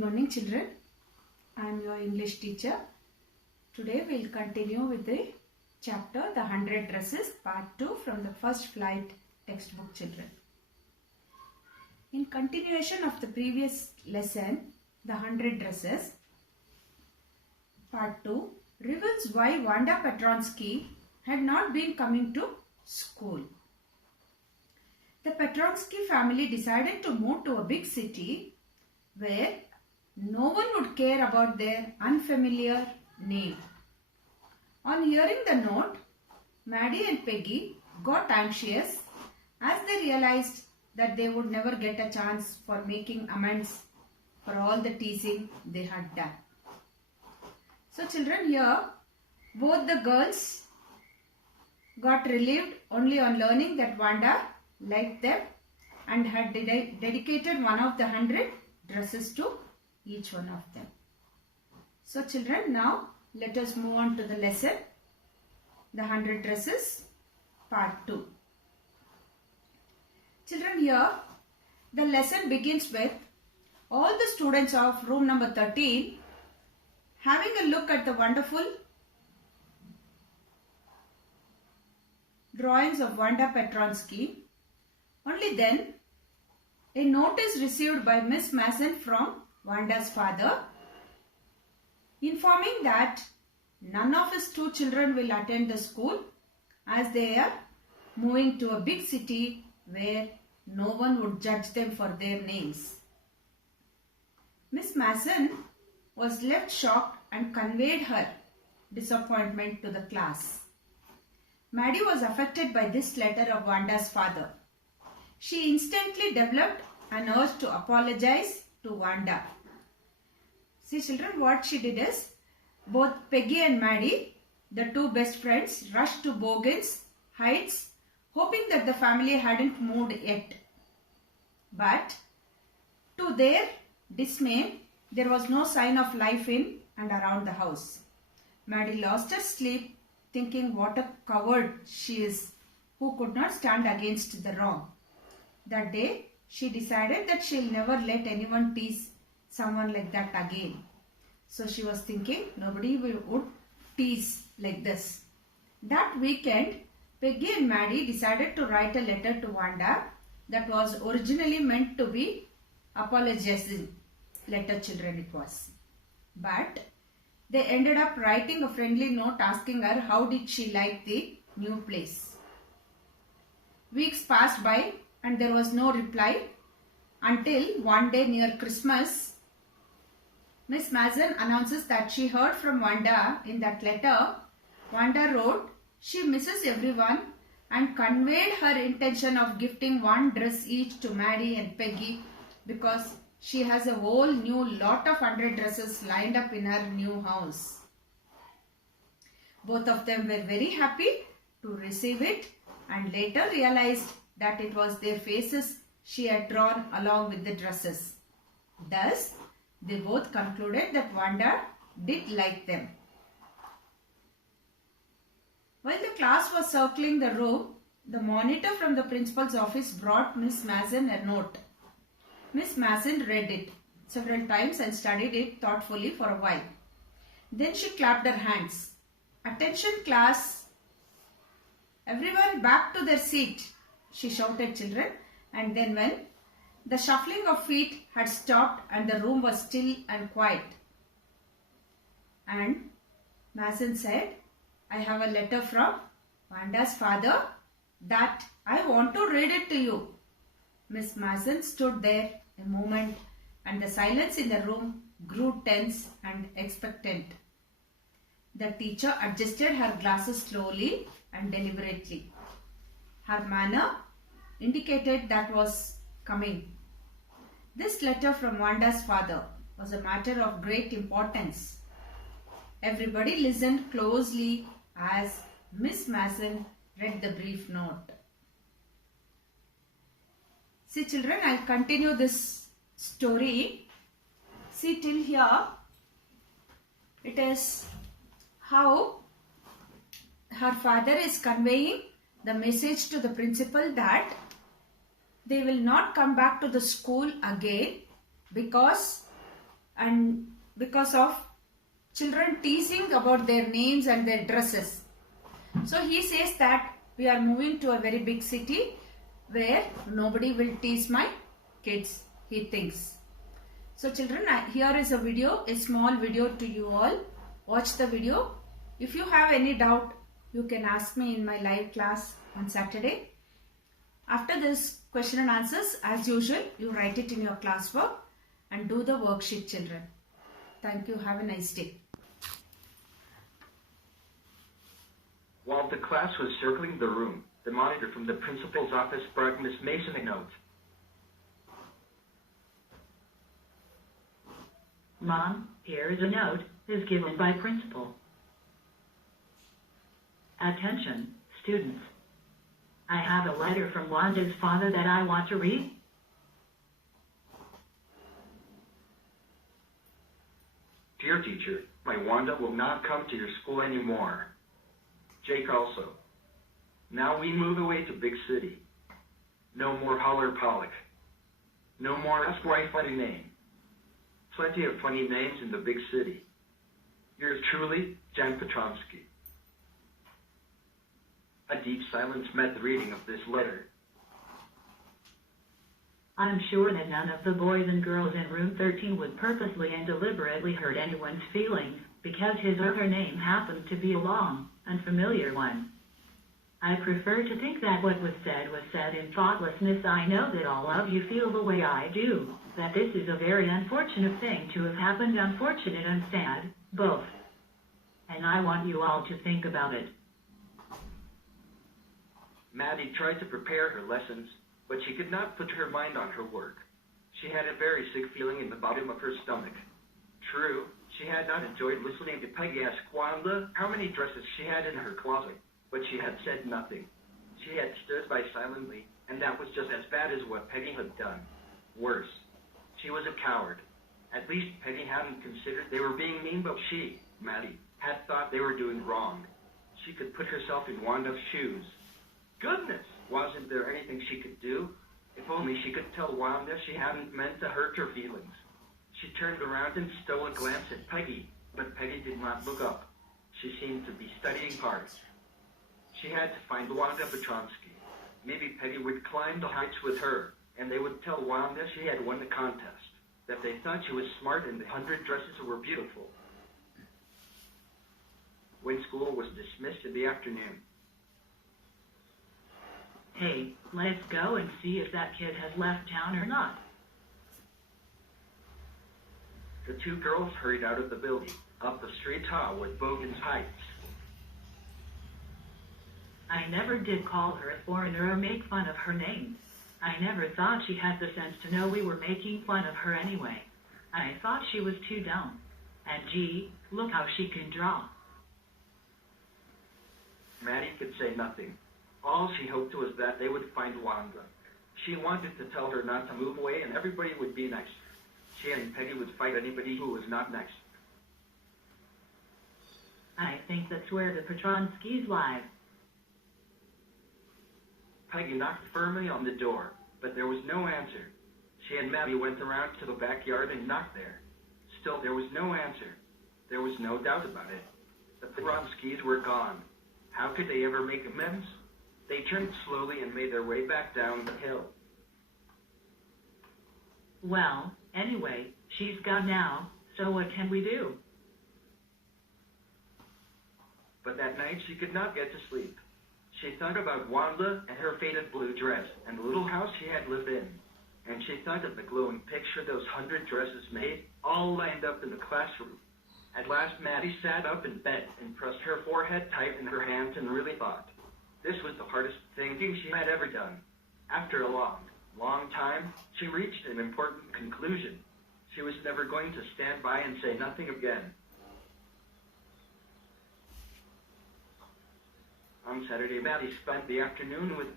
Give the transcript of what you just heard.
morning children. I am your English teacher. Today we will continue with the chapter The 100 Dresses part 2 from the first flight textbook children. In continuation of the previous lesson, The 100 Dresses part 2 reveals why Wanda Petronsky had not been coming to school. The Petronsky family decided to move to a big city where no one would care about their unfamiliar name. On hearing the note, Maddie and Peggy got anxious as they realized that they would never get a chance for making amends for all the teasing they had done. So children, here both the girls got relieved only on learning that Wanda liked them and had dedicated one of the 100 dresses to each one of them. So children, now let us move on to the lesson, The 100 Dresses part 2. Children, here the lesson begins with all the students of room number 13 having a look at the wonderful drawings of Wanda Petronsky. Only then a note is received by Miss Mason from Wanda's father informing that none of his two children will attend the school as they are moving to a big city where no one would judge them for their names. Miss Mason was left shocked and conveyed her disappointment to the class. Maddie was affected by this letter of Wanda's father. She instantly developed an urge to apologize to Wanda. See children, what she did is, both Peggy and Maddie, the two best friends, rushed to Bogan's Heights, hoping that the family hadn't moved yet. But to their dismay, there was no sign of life in and around the house. Maddie lost her sleep, thinking what a coward she is, who could not stand against the wrong. That day, she decided that she'll never let anyone tease someone like that again. So she was thinking nobody would tease like this. That weekend, Peggy and Maddie decided to write a letter to Wanda that was originally meant to be apologizing letter, children, it was. But they ended up writing a friendly note asking her how did she like the new place. Weeks passed by and there was no reply until one day near Christmas, Miss Mason announces that she heard from Wanda in that letter. Wanda wrote, she misses everyone and conveyed her intention of gifting one dress each to Maddie and Peggy because she has a whole new lot of 100 dresses lined up in her new house. Both of them were very happy to receive it and later realized that it was their faces she had drawn along with the dresses. Thus, they both concluded that Wanda did like them. While the class was circling the room, the monitor from the principal's office brought Miss Mason a note. Miss Mason read it several times and studied it thoughtfully for a while. Then she clapped her hands. Attention class, everyone back to their seat, she shouted, children, and then when the shuffling of feet had stopped and the room was still and quiet. And Mason said, I have a letter from Wanda's father that I want to read it to you. Miss Mason stood there a moment and the silence in the room grew tense and expectant. The teacher adjusted her glasses slowly and deliberately. Her manner indicated that was coming. This letter from Wanda's father was a matter of great importance. Everybody listened closely as Miss Mason read the brief note. See children, I'll continue this story. See till here, it is how her father is conveying the message to the principal that they will not come back to the school again because and because of children teasing about their names and their dresses. So he says that we are moving to a very big city where nobody will tease my kids, he thinks. So children, here is a video, a small video to you all. Watch the video. If you have any doubt, you can ask me in my live class on Saturday. After this question and answers, as usual, you write it in your classwork and do the worksheet, children. Thank you. Have a nice day. While the class was circling the room, the monitor from the principal's office brought Miss Mason a note. Mom, here is a note, is given by principal. Attention, students. I have a letter from Wanda's father that I want to read. Dear teacher, my Wanda will not come to your school anymore. Jake also. Now we move away to big city. No more holler Pollock. No more ask why funny name. Plenty of funny names in the big city. Yours truly, Jan Petronsky. A deep silence met the reading of this letter. I'm sure that none of the boys and girls in room 13 would purposely and deliberately hurt anyone's feelings, because his or her name happens to be a long, unfamiliar one. I prefer to think that what was said in thoughtlessness. I know that all of you feel the way I do, that this is a very unfortunate thing to have happened, unfortunate and sad, both. And I want you all to think about it. Maddie tried to prepare her lessons, but she could not put her mind on her work. She had a very sick feeling in the bottom of her stomach. True, she had not enjoyed listening to Peggy ask Wanda how many dresses she had in her closet, but she had said nothing. She had stood by silently, and that was just as bad as what Peggy had done. Worse, she was a coward. At least Peggy hadn't considered they were being mean, but she, Maddie, had thought they were doing wrong. She could put herself in Wanda's shoes. Goodness, wasn't there anything she could do? If only she could tell Wanda she hadn't meant to hurt her feelings. She turned around and stole a glance at Peggy, but Peggy did not look up. She seemed to be studying hard. She had to find Wanda Petronsky. Maybe Peggy would climb the heights with her, and they would tell Wanda she had won the contest, that they thought she was smart and the 100 dresses were beautiful. When school was dismissed in the afternoon. Hey, let's go and see if that kid has left town or not. The two girls hurried out of the building, up the street toward Bogan's Heights. I never did call her a foreigner or make fun of her name. I never thought she had the sense to know we were making fun of her anyway. I thought she was too dumb. And gee, look how she can draw. Maddie could say nothing. All she hoped was that they would find Wanda. She wanted to tell her not to move away and everybody would be nice. She and Peggy would fight anybody who was not nice. I think that's where the Petronskys live. Peggy knocked firmly on the door, but there was no answer. She and Maddie went around to the backyard and knocked there. Still, there was no answer. There was no doubt about it. The Petronskys were gone. How could they ever make amends? They turned slowly and made their way back down the hill. Well, anyway, she's gone now, so what can we do? But that night she could not get to sleep. She thought about Wanda and her faded blue dress and the little house she had lived in. And she thought of the glowing picture those 100 dresses made, all lined up in the classroom. At last Maddie sat up in bed and pressed her forehead tight in her hands and really thought. This was the hardest thinking she had ever done. After a long, long time, she reached an important conclusion. She was never going to stand by and say nothing again. On Saturday, Maddie spent the afternoon with